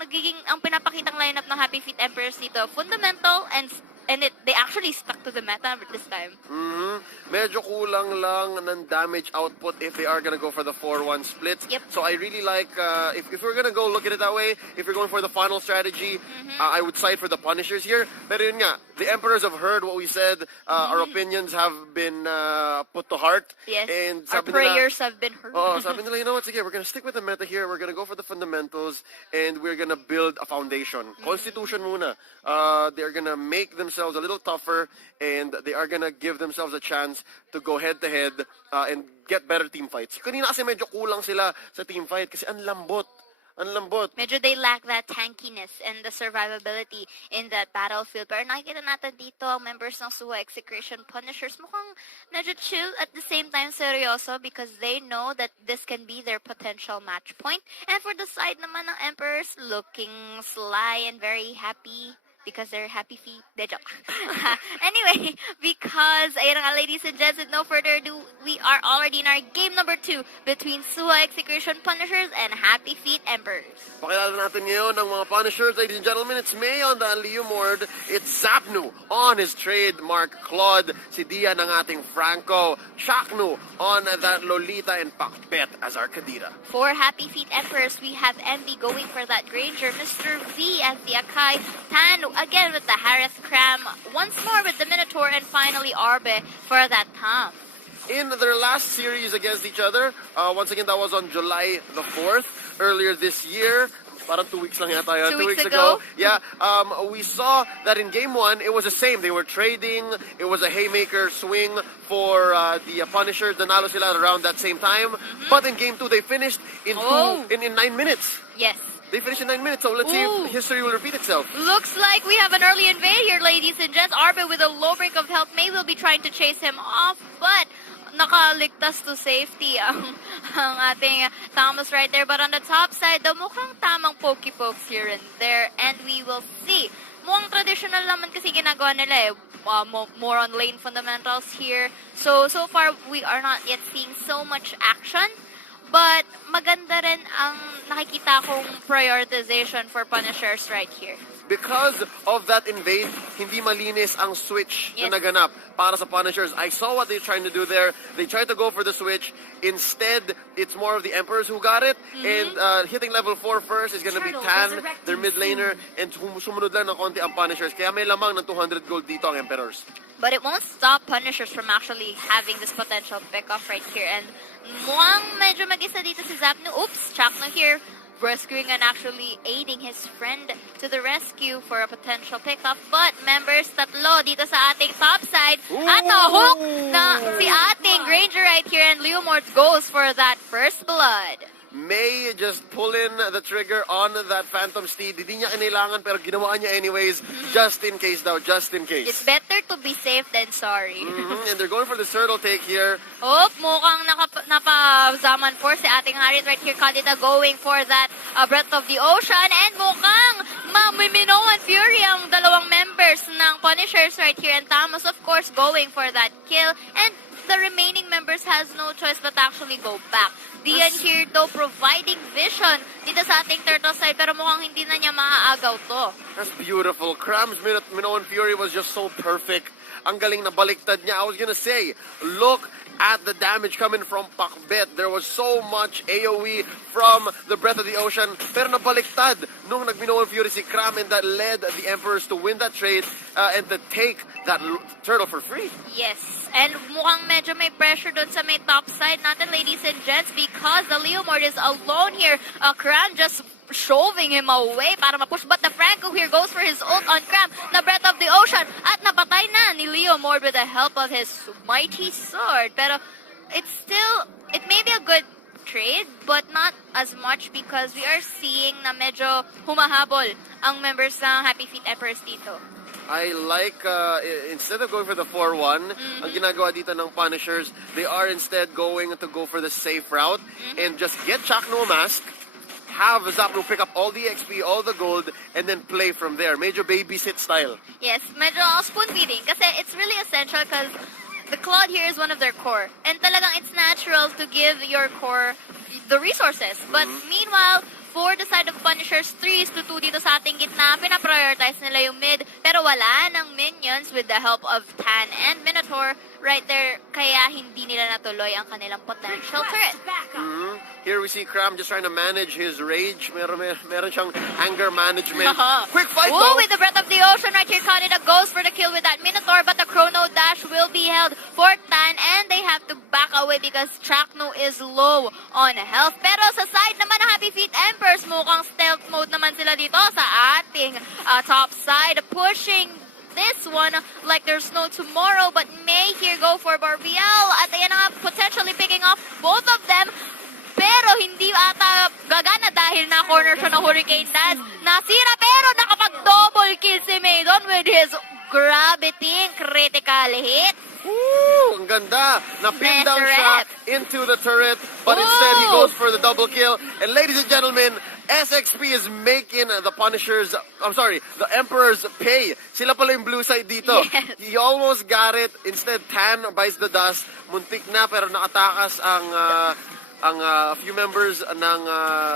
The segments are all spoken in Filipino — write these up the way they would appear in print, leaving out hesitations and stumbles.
ang pinapakitang lineup ng Happy Feet Emperors dito, fundamental and they actually stuck to the meta this time. Medyo kulang lang ng damage output if they are gonna go for the 4-1 split. Yep. So I really like, if we're gonna go look at it that way, if you're going for the final strategy, I would side for the Punishers here. Pero yun nga, the Emperors have heard what we said. Our opinions have been put to heart. Yes, And our sabi prayers have been heard. Oh, sabi nila, you know what, sige, we're gonna stick with the meta here, we're gonna go for the fundamentals, and we're gonna build a foundation. Constitution muna. They're gonna make themselves a little tougher, and they are gonna give themselves a chance to go head-to-head and get better team fights. Kanina kasi medyo kulang sila sa team fight kasi ang lambot. Ang lambot. Medyo they lack that tankiness and the survivability in that battlefield. Pero nakikita natin dito ang members ng SUHA XCTN Punishers mukhang medyo chill at the same time seryoso because they know that this can be their potential match point. And for the side naman ng Emperors, looking sly and very happy because they're happy feet. De joke. Anyway, because, ayun nga, ladies and gents, with no further ado, we are already in our game number 2 between SUHA XCTN Punishers and Happy Feet Emperors. Pakilala natin ngayon ang mga Punishers, ladies and gentlemen. It's May on the Leomord. It's Zapnu on his trademark Claude. Si Dia ng ating Franco. Shaknu on that Lolita and Pakpet as our Kadira. For Happy Feet Emperors, we have MB going for that Granger, Mr. V as the Akai, Tan again with the Harris Cram, once more with the Minotaur, and finally Arbe for that Tom. In their last series against each other, once again, that was on July the 4th, earlier this year. Parang 2 weeks lang yata yun. 2 weeks ago. Yeah, we saw that in game 1, it was the same. They were trading. It was a haymaker swing for the Punishers. Nanalo sila around that same time. But in game 2, they finished in 9 minutes. Yes. They finished in 9 minutes, so let's see if history will repeat itself. Looks like we have an early invade here, ladies and gents. Arbe with a low break of health. May will be trying to chase him off, but nakaligtas to safety ang ating Thomas right there. But on the top side, the mukhang tamang pokey-pokes here and there, and we will see. Mukhang traditional naman kasi ginagawa nila more on lane fundamentals here. So far, we are not yet seeing so much action. But maganda rin ang nakikita kong prioritization for Punishers right here. Because of that invade, hindi malinis ang switch na naganap para sa Punishers. I saw what they're trying to do there. They tried to go for the switch. Instead, it's more of the Emperors who got it. And hitting level 4 first is gonna be Tan, their mid laner, and sumunod lang ng konti ang Punishers. Kaya may lamang ng 200 gold dito ang Emperors. But it won't stop Punishers from actually having this potential pick-off right here. And mukhang medyo mag-isa dito si Zapnu. Oops, Chakno here. Rescuing and actually aiding his friend to the rescue for a potential pickup. But members, tatlo dito sa ating top side. At a hook na si ating Granger right here, and Leomord goes for that first blood. May just pull in the trigger on that Phantom Steed. Hindi niya kinailangan pero ginawa niya anyways. Just in case daw, just in case. It's better to be safe than sorry. And they're going for the turtle take here. Mukhang napazaman for si ating Harriet right here. Kadita going for that Breath of the Ocean. And mukhang mamimino and Fury ang dalawang members ng Punishers right here. And Thomas, of course, going for that kill. And the remaining members has no choice but actually go back. Dian here though providing vision dito sa ating turtle side, pero mukhang hindi na niya maaagaw to. That's beautiful. Cram's Minoan Fury was just so perfect. Ang galing na baliktad niya. I was gonna say, look at the damage coming from Pakbet. There was so much AoE from the Breath of the Ocean, pero nabaliktad nung nag-Minoan Fury si Cram, and that led the Emperors to win that trade and to take that turtle for free. Yes. And mukhang medyo may pressure doon sa may top side natin, ladies and gents, because the Leomord is alone here. Cram just shoving him away para ma-push. But the Franco here goes for his ult on Cram, the Breath of the Ocean, at napatay na ni Leomord with the help of his mighty sword. Pero it may be a good trade, but not as much because we are seeing na medyo humahabol ang members ng Happy Feet Emperors dito. I like, instead of going for the 4-1, ang ginagawa dito ng Punishers, they are instead going to go for the safe route and just get Chakno Mask, have Zapnu pick up all the XP, all the gold, and then play from there. Medyo babysit style. Yes, medyo spoon feeding kasi it's really essential because the Claude here is one of their core. And talagang it's natural to give your core the resources. But meanwhile, for the side of Punishers, 3-2 dito sa ating gitna. Pinaprioritize nila yung mid, pero wala ng minions with the help of Tan and Minotaur right there. Kaya hindi nila natuloy ang kanilang potential turret. Here we see Cram just trying to manage his rage. Meron siyang anger management. Quick fight Ooh, though. with the Breath of the Ocean right here, Kaneda goes for the kill with that Minotaur, but the Chrono Dash will be held for Tan, and they have to back away because Chakno is low on health. Pero sa side naman ng Happy Feet Emperors, mukhang stealth mode naman sila dito sa ating top side, pushing this one like there's no tomorrow, but May here go for Barbiel, at ayan na nga, potentially picking off both of them. Pero hindi ata gagana dahil na-corner siya ng Hurricane Dash. Nasira pero nakapag-double kill si Maydon with his gravity critical hit. Ooh, ang ganda. Na-pin down siya into the turret, but instead he goes for the double kill. And ladies and gentlemen, SXP is making the Punishers, the Emperors pay. Sila pala yung blue side dito. Yes. He almost got it. Instead, Tan bites the dust. Muntik na pero nakatakas ang few members ng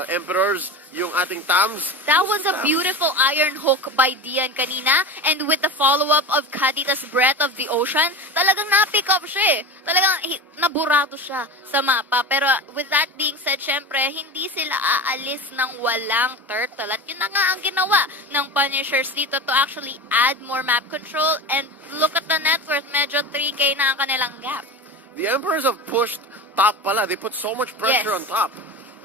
Emperors, yung ating Tams. That was a beautiful iron hook by Dian kanina, and with the follow-up of Kadita's Breath of the Ocean, talagang na-pick up siya eh. Talagang naburato siya sa mapa. Pero with that being said, syempre, hindi sila aalis ng walang turtle. At yun na nga ang ginawa ng Punishers dito to actually add more map control, and look at the net worth, medyo 3K na ang kanilang gap. The Emperors have pushed top pala. They put so much pressure on top.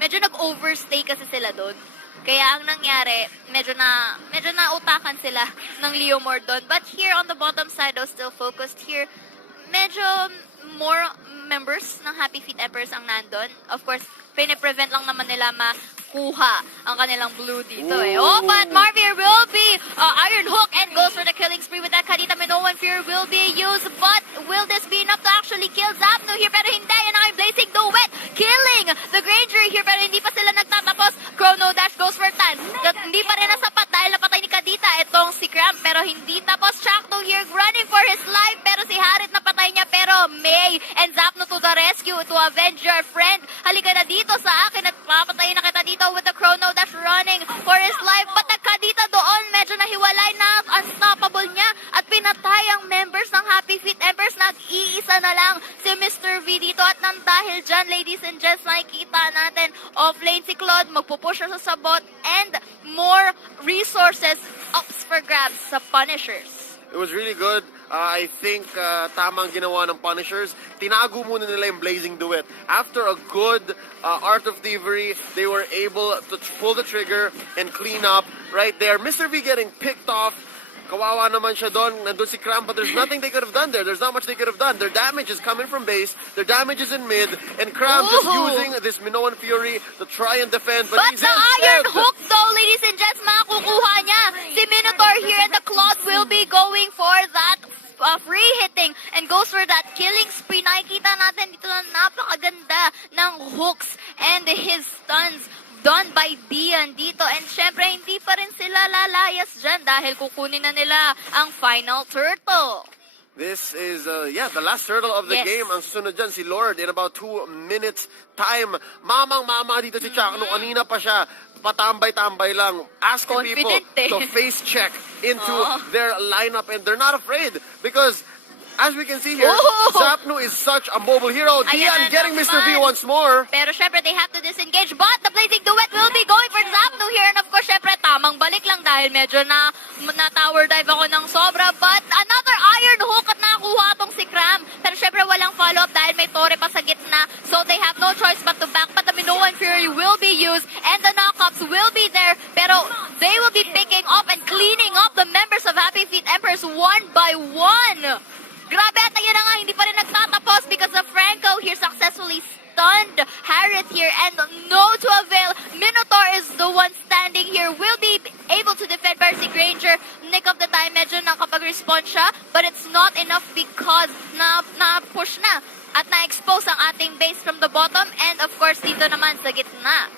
Medyo nag-overstay kasi sila doon. Kaya ang nangyari, medyo na utakan sila ng Leomord doon. But here on the bottom side, though, still focused here, medyo more members ng Happy Feet Emperors ang nandun. Of course, piniprevent lang naman nila makuha ang kanilang blue dito eh. Oh, but Marvier will be iron hook and goes for the killing spree with that Kadita Minoan Fear will be used. But will this be enough to actually kill Zapno here? Pero hindi, yan ang Blazing Duet killing the Granger here, pero hindi pa sila nagtatapos. Chrono Dash goes for Tan. Hindi pa rin nasapat dahil napatay ni Kadita itong si Cram, pero hindi tapos. Chakno here running for his life, pero si Harit napatay niya, pero May and Zapno to the rescue to avenge your friend. Halika na dito sa akin at papatayin na kita dito with the Chrono Dash running for his life. But the Kadita doon, medyo nahiwalay na, unstoppable niya at pinatay ang members ng Happy Feet Emperors. Nag-iisa na lang si Mr. V dito, at nang dahil dyan, ladies and gents, nakikita natin offlane si Claude, magpupush siya sa bot, and more resources ups for grabs sa Punishers. It was really good. I think tamang ginawa ng Punishers. Tinago muna nila yung Blazing Duet. After a good Art of Thievery, they were able to pull the trigger and clean up right there. Mr. V getting picked off. Kawawa naman siya doon. Nandun si Cram, but there's nothing they could have done there. There's not much they could have done. Their damage is coming from base. Their damage is in mid. And Cram just using this Minoan Fury to try and defend. But he's the iron dead. hook though, ladies and gents, makukuha niya. Si Minotaur here, and the Claude will be going for that free hitting and goes for that killing spree. Nakikita natin dito na napakaganda ng hooks and his stuns done by Dian dito. And syempre, hindi pa rin sila lalayas dyan dahil kukunin na nila ang final turtle. This is, the last turtle of the game. Ang susunod dyan, si Lord, in about 2 minutes time. Mamang-mama dito si Chakno. Kanina pa siya, patambay-tambay lang. Asking people to face check into their lineup. And they're not afraid because, as we can see here, Zapno is such a mobile hero. Dian getting Mr. V once more. Pero syempre, they have to disengage. But the Blazing Duet will be going for Zapno here. And of course, syempre, tamang balik lang dahil medyo na-tower dive ako ng sobra. But another iron hook at nakuha tong si Cram. Pero syempre, walang follow-up dahil may Torre pa sa gitna. So they have no choice but to back. But the Minoan Fury will be used and the knockups will be there. Pero they will be picking up and cleaning up the members of Happy Feet Emperors one by one. Grabe, at ayun na nga, hindi pa rin nagtatapos because the Franco here successfully stunned Harith here, and no to avail. Minotaur is the one standing here, will be able to defend Percy Granger. Nick of the time, medyo nakapag-response siya, but it's not enough because na-push na at na-expose ang ating base from the bottom, and of course dito naman sa gitna.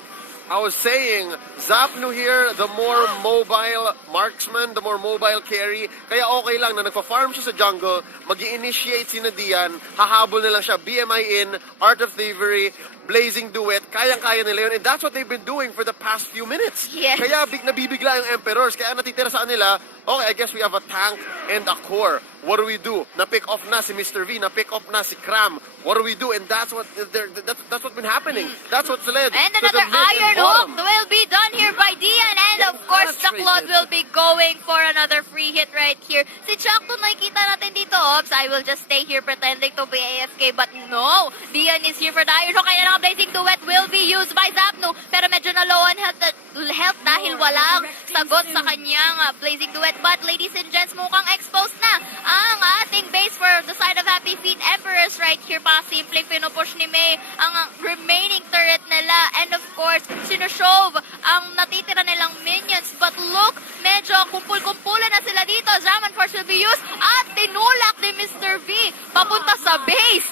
I was saying, Zapno here, the more mobile marksman, the more mobile carry. Kaya okay lang na nagpa-farm siya sa jungle, mag-i-initiate si Dian, hahabol na lang siya, BMI in, Art of Thievery, Blazing Duet, kayang-kaya nila yun. And that's what they've been doing for the past few minutes. Yes. Kaya nabibigla yung Emperors. Kaya natitira sa kanila, okay, I guess we have a tank and a core. What do we do? Na-pick off na si Mr. V, na-pick off na si Cram. What do we do? And that's what's been happening. That's what's led And to the another mid and iron hook bottom. will be done here by Dian. And of course, the Claude will be going for another free hit right here. Si Chakto nakikita natin dito, Ops, I will just stay here pretending to be AFK. But no, Dian is here for the iron hook. Kaya na Blazing Duet will be used by Zapnu. Pero medyo na low on health dahil walang sagot sa kanyang Blazing Duet. But ladies and gents, mukhang exposed na ang ating base for the side of Happy Feet Emperors right here. Simpleng pinupush ni May ang remaining turret nila. And of course, sinushove ang natitira nilang minions. But look, medyo kumpul-kumpulan na sila dito. Zaman Force will be used at tinulak ni Mr. V papunta sa base.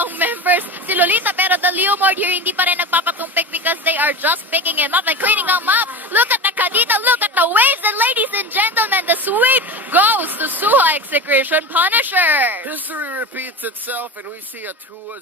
Ang members, si Lolita, pero the Leomord here hindi pa rin nagpapatumpik because they are just picking him up and cleaning him up. Look at the Kadita, look at the waves, and ladies and gentlemen, the sweep goes to SUHA Execution Punisher. History repeats itself, and we see a 2-0.